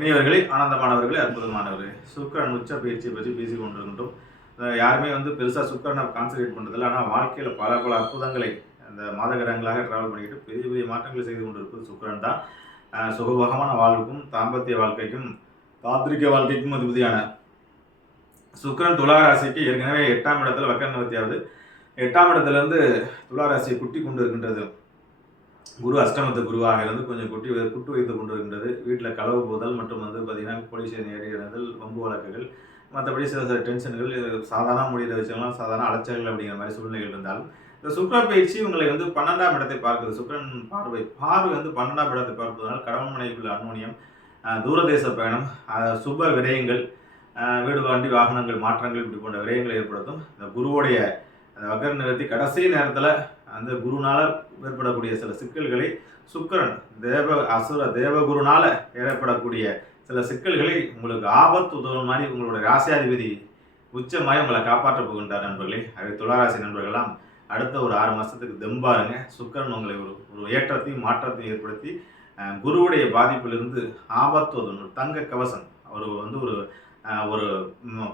இனியவர்களே ஆனந்தமானவர்களே அற்புதமானவர்களே. சுக்கரன் உச்ச பயிற்சியை பற்றி பேசி கொண்டிருக்கின்றோம். யாருமே வந்து பெருசாக சுக்கரனை கான்சன்ட்ரேட் பண்ணுறதில்ல ஆனால் வாழ்க்கையில் பல பல அற்புதங்களை அந்த மாதகிரகங்களாக ட்ராவல் பண்ணிக்கிட்டு பெரிய பெரிய மாற்றங்களை செய்து கொண்டிருப்பது சுக்கரன் தான். சுகபகமான வாழ்வுக்கும் தாம்பத்திய வாழ்க்கைக்கும் தாத்திரிக்க வாழ்க்கைக்கும் அதிபதியான சுக்கரன் துளாராசிக்கு ஏற்கனவே எட்டாம் இடத்துல வக்கர நிவர்த்தியாவது எட்டாம் இடத்துலேருந்து துளாராசியை குட்டி கொண்டு இருக்கின்றது. குரு அஷ்டமத்து குருவாக இருந்து கொஞ்சம் குட்டி குட்டு வைத்து கொண்டிருக்கின்றது. வீட்டில் களவு போதல் மற்றும் வந்து பார்த்திங்கன்னா போலீஸ் ஏறியது வம்பு வழக்குகள் மற்றபடி சில சில டென்ஷன்கள் சாதாரண முடிகிற விஷயம்லாம் சாதாரண அலைச்சல்கள் அப்படிங்கிற மாதிரி சூழ்நிலைகள் இருந்தாலும் இந்த சுக்ர பயிற்சி உங்களை வந்து பன்னெண்டாம் இடத்தை பார்க்குது. சுக்ரன் பார்வை பார்வை வந்து பன்னெண்டாம் இடத்தை பார்ப்பதனால் கடவுள் மனைவிக்குள்ள அந்நோனியம் தூரதேச பயணம் சுப விரயங்கள் வீடு வாண்டி வாகனங்கள் மாற்றங்கள் இப்படி போன்ற விரயங்களை ஏற்படுத்தும். இந்த குருவுடைய அந்த வக்கர நிறுத்தி கடைசி நேரத்தில் அந்த குருனால் ஏற்படக்கூடிய சில சிக்கல்களை சுக்கிரன் தேவ அசுர தேவகுருனால் ஏற்படக்கூடிய சில சிக்கல்களை உங்களுக்கு ஆபத்து உதவும் மாதிரி உங்களுடைய ராசியாதிபதி உச்சமாய் உங்களை காப்பாற்ற போகின்றார் நண்பர்களே. அவை துளாராசி நண்பர்கள்லாம் அடுத்த ஒரு ஆறு மாதத்துக்கு தெம்பாருங்க சுக்கிரன் உங்களை ஒரு ஒரு ஏற்றத்தையும் மாற்றத்தையும் ஏற்படுத்தி குருவுடைய பாதிப்பிலிருந்து ஆபத்து தங்க கவசம். அவர் வந்து ஒரு ஒரு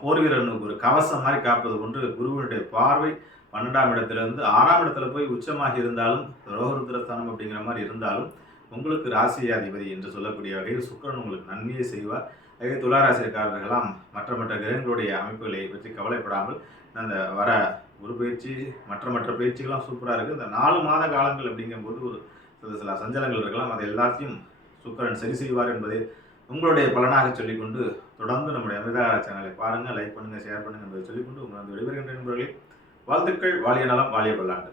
போர் வீரனுக்கு ஒரு கவசம் மாதிரி காப்பது கொண்டு குருவினுடைய பார்வை பன்னெண்டாம் இடத்திலிருந்து ஆறாம் இடத்துல போய் உச்சமாகி இருந்தாலும் ரோகருத்திரஸ்தானம் அப்படிங்கிற மாதிரி இருந்தாலும் உங்களுக்கு ராசியாதிபதி என்று சொல்லக்கூடிய வகையில் சுக்கிரன் உங்களுக்கு நன்மையை செய்வார். அதே துளாராசிக்காரர்களாம் மற்ற மற்ற கிரகங்களுடைய அமைப்புகளை பற்றி கவலைப்படாமல் அந்த வர ஒரு பயிற்சி மற்ற மற்ற பயிற்சிகள்லாம் சூப்பராக இருக்குது இந்த நாலு மாத காலங்கள் அப்படிங்கும்போது ஒரு சில சில சஞ்சலங்கள் இருக்கலாம். அது எல்லாத்தையும் சுக்கரன் சரி செய்வார் என்பதை உங்களுடைய பலனாக சொல்லிக்கொண்டு தொடர்ந்து நம்முடைய அமிர்தாரா சேனலை பாருங்கள் லைக் பண்ணுங்கள் ஷேர் பண்ணுங்கள் என்பதை சொல்லிக்கொண்டு உங்களை வந்து விடைபெறுகின்ற நண்பர்களே. வாழ்த்துக்கள் வாழிய நலம் வாழிய வல்லாண்டு